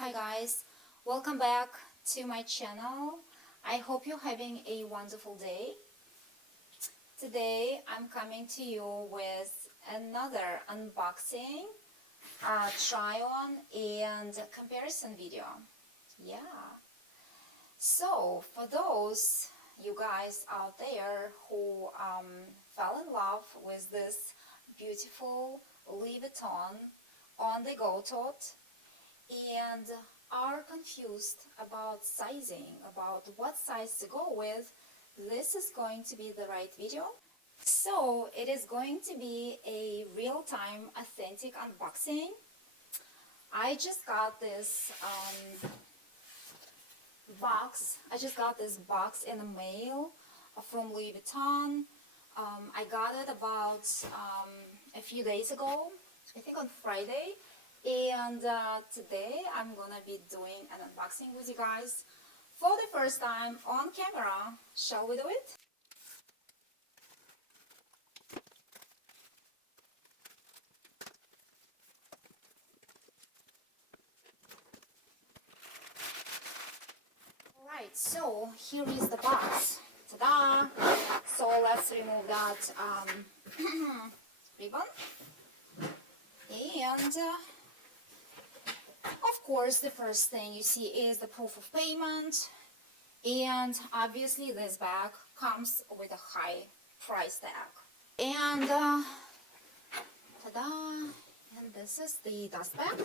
Hi guys, welcome back to my channel. I hope you're having a wonderful day. Today I'm coming to you with another unboxing, try on and comparison video. Yeah. So for those you guys out there who fell in love with this beautiful Louis Vuitton on-the-go tote and are confused about sizing, about what size to go with, this is going to be the right video. So it is going to be a real-time authentic unboxing. I just got this box in the mail from Louis Vuitton. I got it about a few days ago, I think on Friday. And today I'm gonna be doing an unboxing with you guys for the first time on camera. Shall we do it? Alright, so here is the box. Ta-da! So let's remove that ribbon. And of course, the first thing you see is the proof of payment, and obviously this bag comes with a high price tag. And ta-da! And this is the dust bag.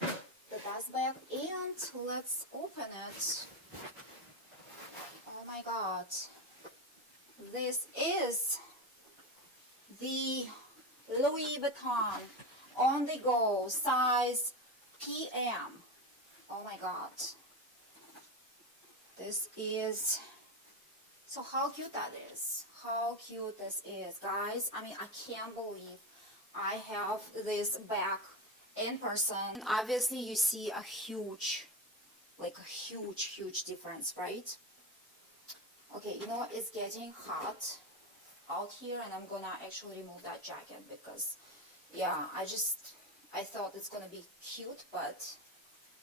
The dust bag, and let's open it. Oh my God! This is the Louis Vuitton on-the-go size PM. Oh my God. This is, so how cute that is. How cute this is, guys. I mean, I can't believe I have this bag in person. Obviously, you see a huge, huge difference, right? Okay, you know what? It's getting hot out here, and I'm gonna actually remove that jacket because yeah, I thought it's gonna be cute, but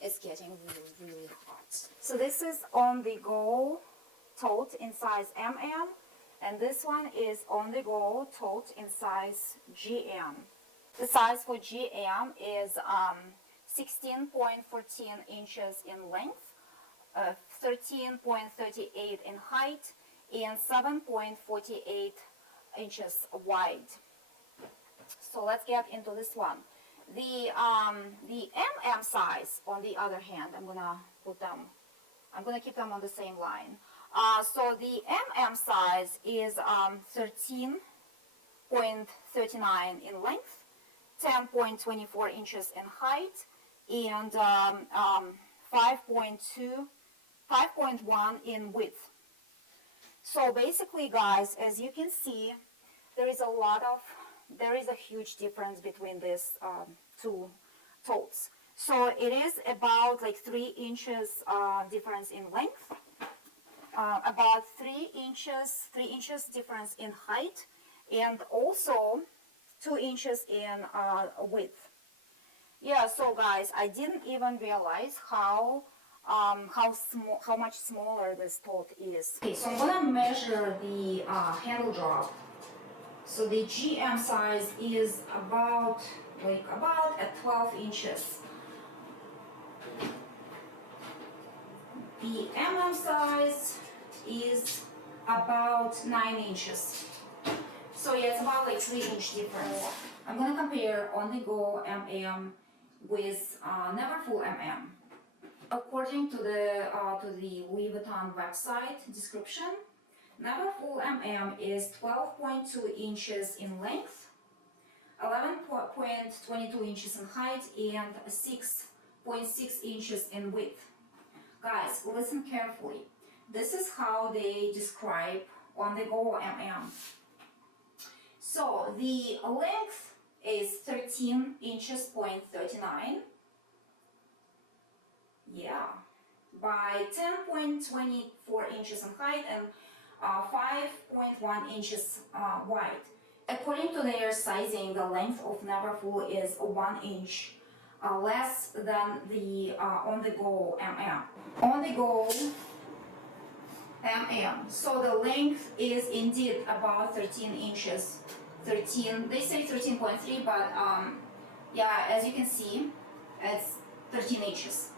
it's getting really hot. So this is on-the-go tote in size MM, and this one is on-the-go tote in size GM. The size for GM is 16.14 inches in length, 13.38 in height, and 7.48 inches wide. So let's get into this one. The MM size, on the other hand, I'm gonna keep them on the same line. So the MM size is 13.39 in length, 10.24 inches in height, and 5.1 in width. So basically, guys, as you can see, there is a huge difference between these two totes. So it is about like 3 inches difference in length, about 3 inches difference in height, and also 2 inches in width. Yeah, so guys, I didn't even realize how much smaller this tote is. Okay, so I'm gonna measure the handle drop. So the GM size is about at 12 inches. The MM size is about 9 inches. So yeah, it's about like 3-inch difference. I'm gonna compare on-the-go MM with Neverfull MM. According to the Louis Vuitton website description, Neverfull MM is 12.2 inches in length, 11.22 inches in height, and 6.6 inches in width. Guys, listen carefully. This is how they describe on-the-go MM. So the length is 13 inches point 39. Yeah, by 10.24 inches in height and 5.1 inches wide. According to their sizing, the length of Neverfull is 1 inch less than the On-the-Go MM. On-the-Go MM. So the length is indeed about 13 inches. 13, they say 13.3, but yeah, as you can see, it's 13 inches.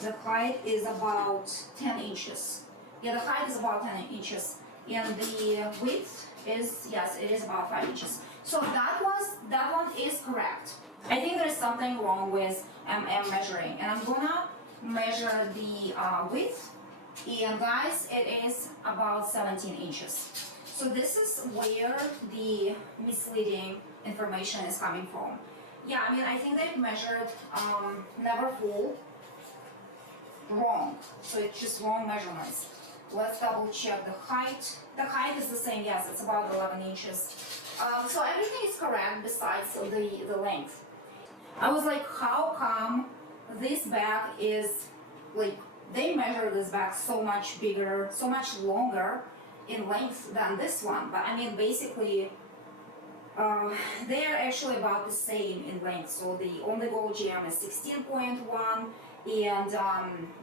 The height is about 10 inches. Yeah, the height is about 10 inches. And the width is, yes, it is about 5 inches. So that one is correct. I think there's something wrong with MM measuring. And I'm gonna measure the width. And guys, it is about 17 inches. So this is where the misleading information is coming from. Yeah, I mean, I think they've measured never full wrong. So it's just wrong measurements. Let's double check the height. The height is the same, yes, it's about 11 inches. So everything is correct besides the length. I was like, how come this bag is like, they measure this bag so much bigger, so much longer in length than this one. But I mean, basically, they're actually about the same in length. So the On-the-Go GM is 16.1 and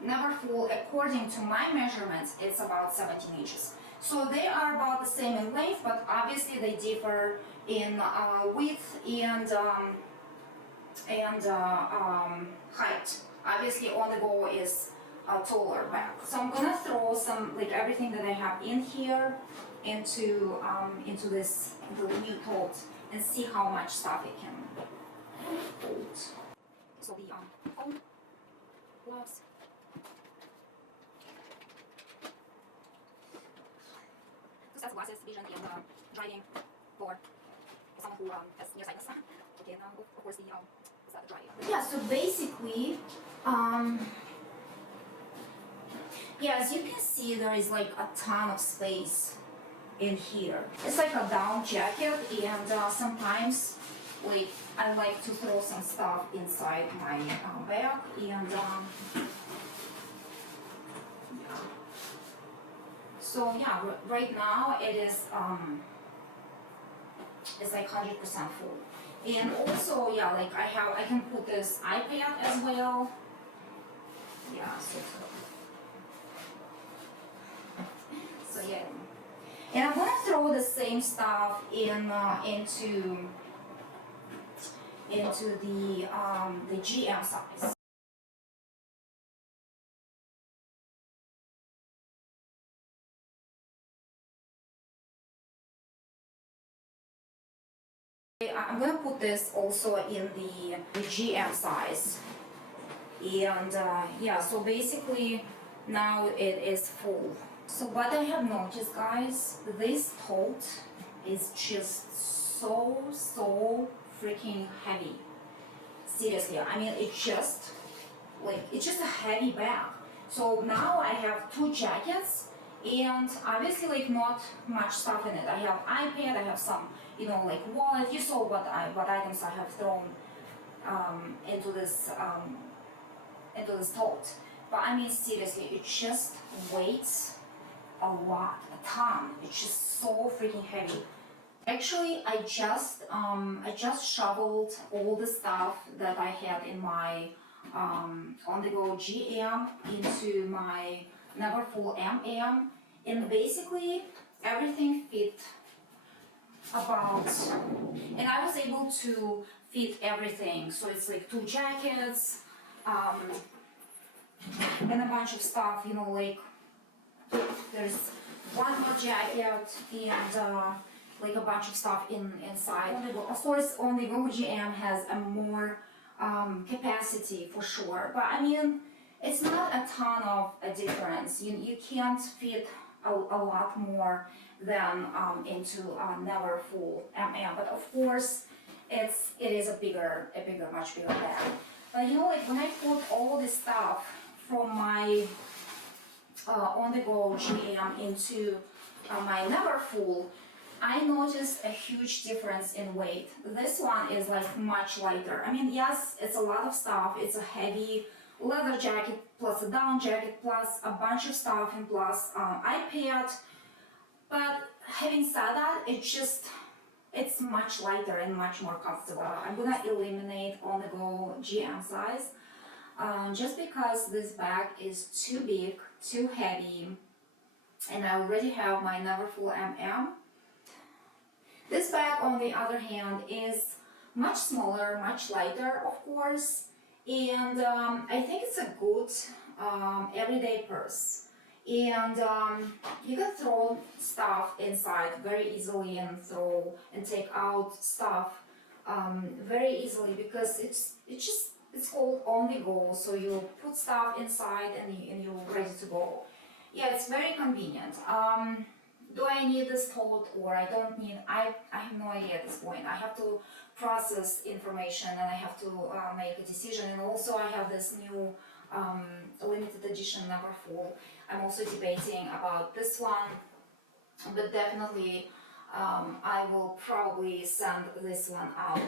never full, according to my measurements, it's about 17 inches. So they are about the same in length, but obviously they differ in width and height. Obviously On-the-Go is a taller bag. So I'm gonna throw some, like everything that I have in here into this new tote and see how much stuff it can hold. So the phone, gloves, two sets of glasses, vision and driving for someone who has nearsightedness. Okay, now of course the is that the driving? Yeah. So basically, yeah, as you can see, there is like a ton of space in here. It's like a down jacket, and sometimes like I like to throw some stuff inside my bag, and yeah. So yeah, right now it is it's like 100% full. And also, yeah, like I can put this iPad as well. Yeah, so yeah. And I'm gonna throw the same stuff in into the GM size. I'm gonna put this also in the GM size. And yeah, so basically now it is full. So what I have noticed, guys, this tote is just so freaking heavy. Seriously, I mean, it's just a heavy bag. So now I have two jackets and obviously like not much stuff in it. I have iPad, I have some, you know, like wallet. You saw what items I have thrown into this tote. But I mean, seriously, it just weighs a lot, a ton. It's just so freaking heavy. Actually, I just shoveled all the stuff that I had in my On-the-Go GM into my Never Full MM, and basically everything fit about, and I was able to fit everything. So it's like two jackets, and a bunch of stuff, you know, like there's one more jacket and like a bunch of stuff inside. Of course, On-the-Go GM has a more capacity for sure, but I mean, it's not a ton of a difference. You can't fit a lot more than into Never Full MM, but of course, it is a much bigger bag. But you know, like when I put all this stuff from my On-the-Go GM into my Never Full, I noticed a huge difference in weight. This one is like much lighter. I mean, yes, it's a lot of stuff. It's a heavy leather jacket plus a down jacket plus a bunch of stuff and plus iPad. But having said that, It's much lighter and much more comfortable. I'm gonna eliminate On The Go GM size just because this bag is too big, too heavy, and I already have my Neverfull MM. This bag, on the other hand, is much smaller, much lighter, of course, and I think it's a good everyday purse. And you can throw stuff inside very easily and throw and take out stuff very easily because it's called On The Go. So you put stuff inside and you're ready to go. Yeah, it's very convenient. Do I need this tote or I don't need? I have no idea at this point. I have to process information and I have to make a decision. And also I have this new limited edition Neverfull. I'm also debating about this one, but definitely I will probably send this one out.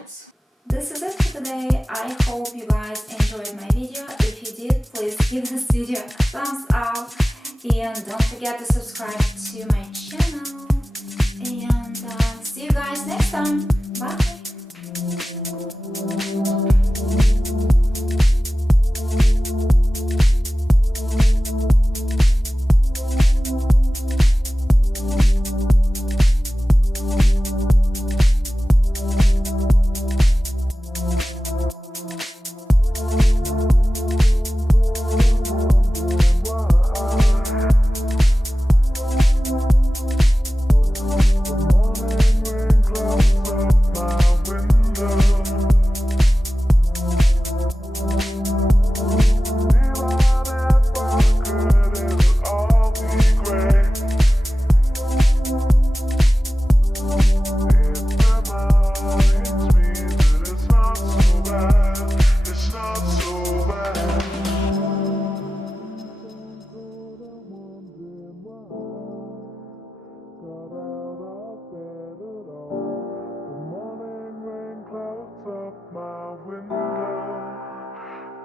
This is it for today. I hope you guys enjoyed my video. If you did, please give this video a thumbs up and don't forget to subscribe to my channel. And see you guys next time. Bye.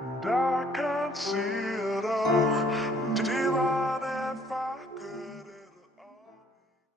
And I can't see it all.